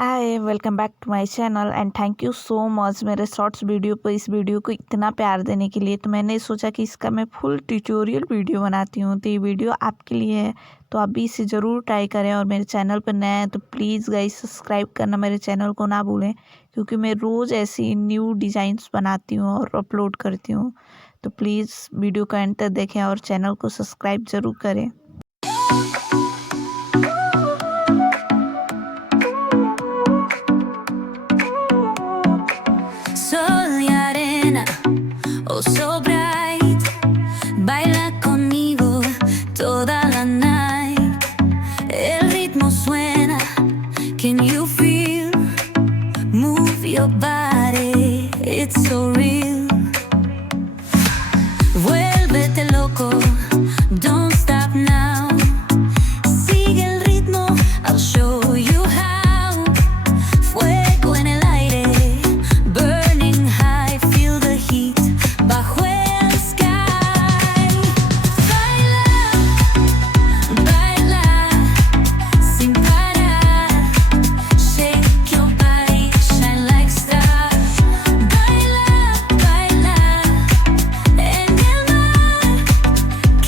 Hi welcome back to my channel and thank you so much मेरे shorts video पर इस video को इतना प्यार देने के लिए। तो मैंने सोचा कि इसका मैं फुल ट्यूटोरियल वीडियो बनाती हूँ, तो ये वीडियो आपके लिए है। तो आप भी इसे ज़रूर ट्राई करें और मेरे चैनल पर नए हैं तो प्लीज़ गाइस सब्सक्राइब करना मेरे चैनल को ना भूलें, क्योंकि मैं रोज़ ऐसी न्यू डिज़ाइंस बनाती हूँ और अपलोड करती हूँ। तो प्लीज़ वीडियो को एंड तक देखें और चैनल को सब्सक्राइब ज़रूर करें। Sol y arena, oh so bright, baila conmigo toda la night. El ritmo suena, can you feel? Move your body, it's so real. Vuélvete loco, don't stop now. Sigue el ritmo, I'll show you how. Fuego en el aire, burning high, feel the heat bajo el sky. Baila, baila, sin parar. Shake your body, shine like stars. Baila, baila, en el mar.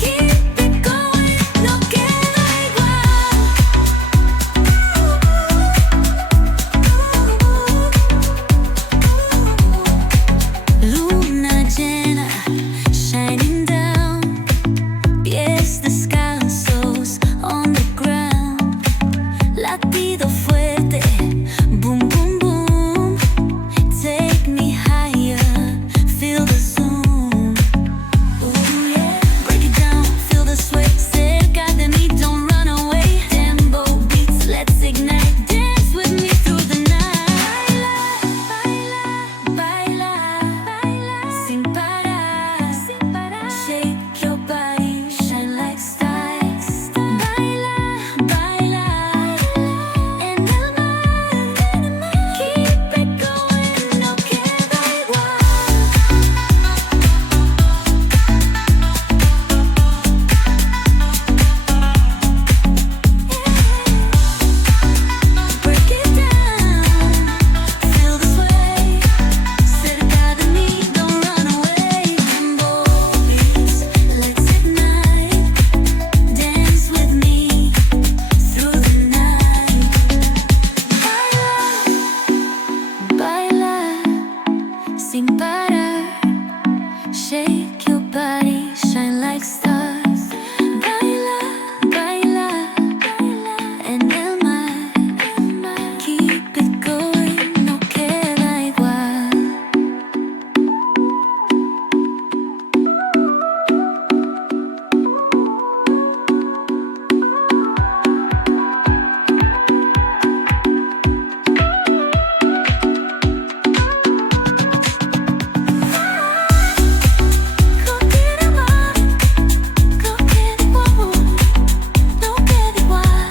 Keep it going, no queda igual. Luna llena, shining down. Pies descalzos on the ground. Latido fuerte, boom, boom, boom. Take me higher, feel the zoom. Ooh, yeah. Break it down, feel the sway. Cerca de mí, don't run away. Tempo beats, let's ignite. Dance with me through the night. Baila, baila, baila, sin parar, sin parar. Shake your body, shine like stars. Baila, baila, en el mar. Keep it going, no queda igual. Break it down, feel the sway. Cerca de mí, don't run away. Tempo beats, let's ignite. Dance with me through the night. Baila, baila, sin parar. Shake your body, shine like stars. Baila, baila, baila, en el mar. Keep it going, no queda igual. No queda igual, no queda igual, no queda igual.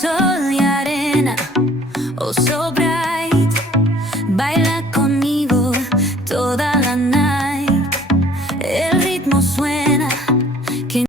Sol y arena, oh so bright.